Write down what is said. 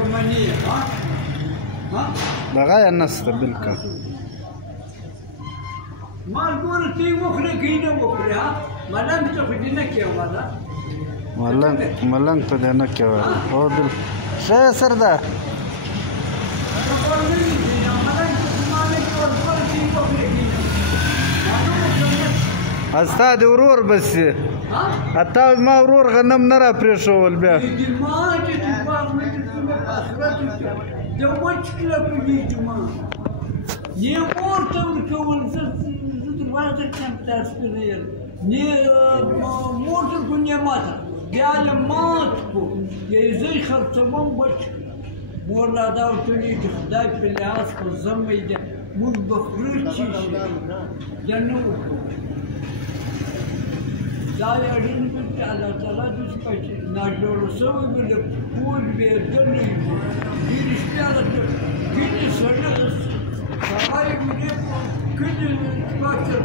كمانية ها بغاية الناس تبلك ما نقول تي وخري كينا وخري ها ما لم تخدينا كيا ولا ملنگ تو دینا کیا او دل شاید سر ده استا دی ورور بس اتا ما ورور غنم نرا پریښول بیا Diale matku, ei zăi hărțămăm băci. Mor la dau tuni dai pe lească zămăi de mult băhrâci și de nu. Dai arin pe ala dus pe najorul său de pulbe de lui. Bine șpeală de bine să răs. Să ai mine cât de face